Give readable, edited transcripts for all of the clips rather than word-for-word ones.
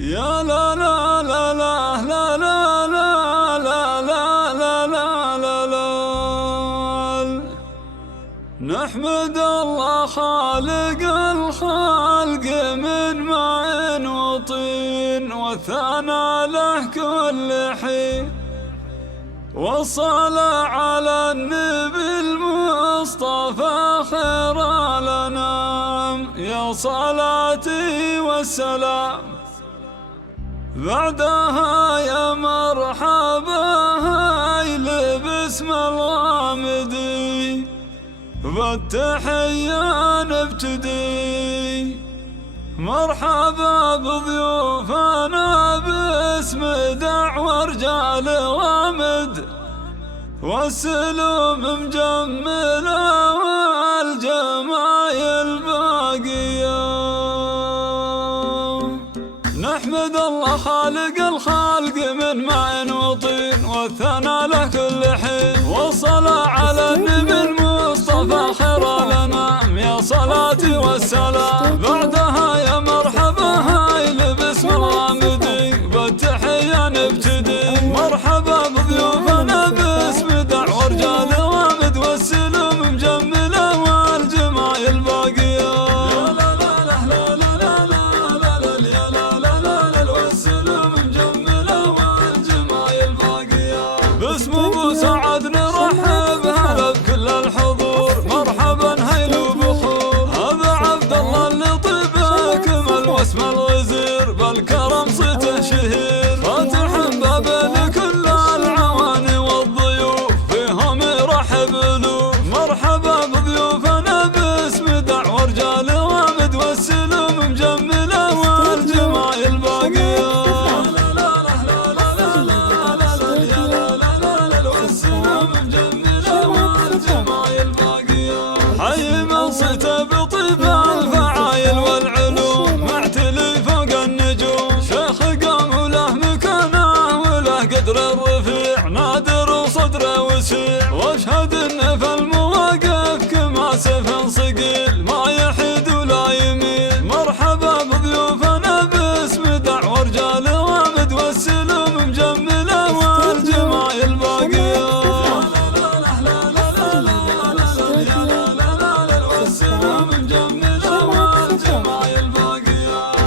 يا لا لا لا لا لا لا لا لا لا لا لا لا. نحمد الله خالق الخلق من ماء وطين، وثنى له كل حين، والصلاة على النبي المصطفى خير الأنام. يا صلاتي والسلام بعدها يا مرحبا هاي باسم الغامدي، بالتحية نبتدي. مرحبا بضيوفنا باسم دعوة رجال غامد، والسلوم مجملة والجمايل باقية. نحمد الله خالق الخلق من ماء وطين، والثنى له كل حين، والصلاة على النبي المصطفى خير الأنام. يا صلاتي والسلام بعدها يا مرحبا هاي باسم الغامدي، بالتحية نبتدي. مرحبا بضيوفنا باسم دعوة رجال غامد، والسلوم مجملة والجمايل باقية. باسم ابو سعد نرحب هلا بكل الحضور، مرحبا هيلو بخور. هذا عبد الله اللي طيبه كمل واسم الغزير، بالكرم صيته شهير، فاتح باب لكل العواني والضيوف، فيهم يرحب الوف. مرحبا بضيوفنا باسم دعوة رجال غامد، والسلوم مجمله والجمايل باقيه. حي من صيته بطيب الفعايل والعلوم، معتلي فوق النجوم، شيخ قام وله مكانه وله قدر الرفيع، نادر وصدره وسيع. واشهد انه في المواقف كما سفن صقيل، ما يحيد ولا يميل. مرحبا بضيوفنا باسم دعوة رجال غامد، والسلوم مجمله والجمايل باقيه.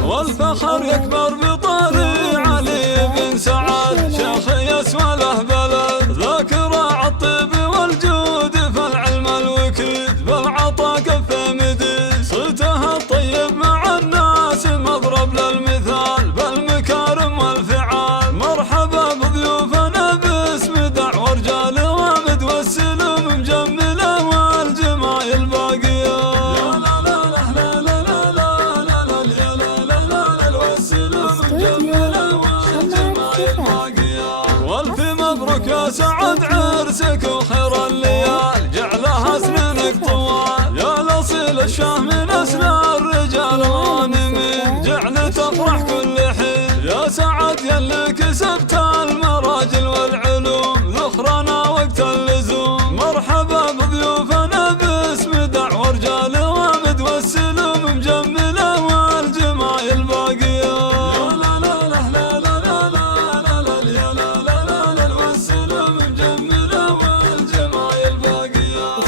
والفخر يكبر بطاري علي بن سعد، شيخ يسوى له بلد، ذاكرة عالطيب والجود في العلم الوكيد، بالعطا كف مدي. صيته الطيب مع الناس مضرب للمثال، بالمكارم والفعال. مرحبا بضيوفنا باسم دعوة رجال غامد، والسلوم مجمله والجمايل باقيه. والف مبروك يا سعد عرسك وخير الليال، جعلها سنينك طوال. يا الاصيل الشاه من اسنى الرجال غانمين، جعل تفرح كل حين. يا سعد يلي كسبت المراجل والعلوم، ذخرنا وقت اللزوم. مرحبا بضيوفنا باسم دعوة رجال غامد، والسلوم مجمله والجمايل باقيه.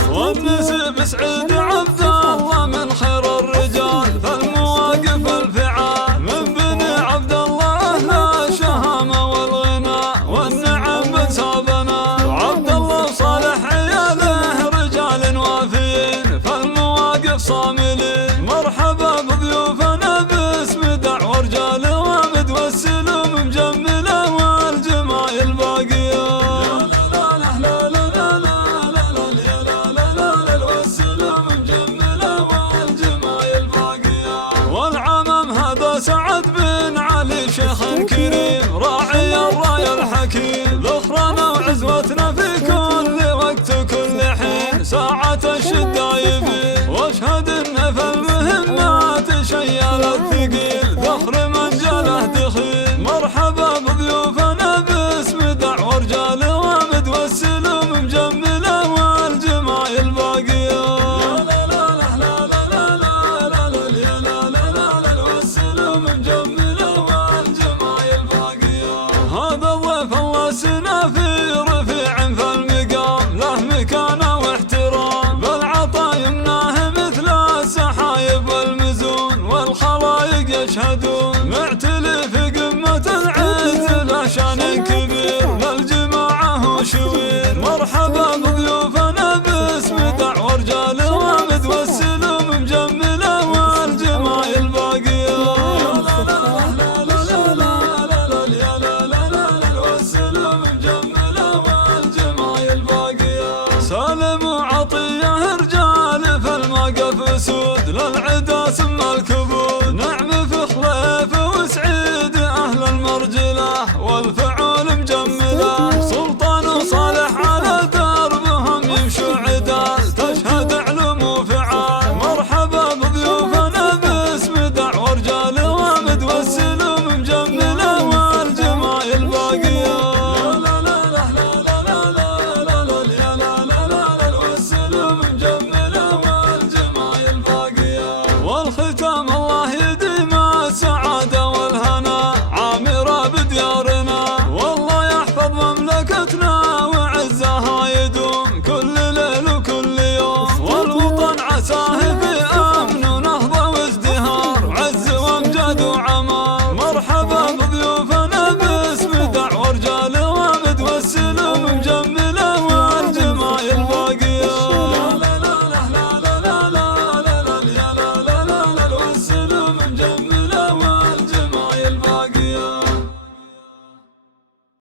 والنسب سعيد عبد الله من خير الرجال، فالمواقف الفعال، من بني عبد الله له الشهامة والغنى، والنعم بنسابنا. وعبد الله وصالح عياله رجال وافيين، فالمواقف صاملين. مرحبا بضيوفنا باسم دعوة رجال غامد، والسلوم مجمله والجمايل باقيه. والعمم هذا سعد بن علي شيخ كريم، راعي الراي الحكيم، ذخرنا وعزوتنا في كل وقت وكل حين. ساعة الشدة يبين، واشهد انه في المهمات شيال الثقيل، ذخر من جاله دخيل. مرحبا بضيوفنا باسم دعوة رجال غامد، والسلوم مجمله والجمايل باقيه. والسلوم مجمله والجمايل يشهدون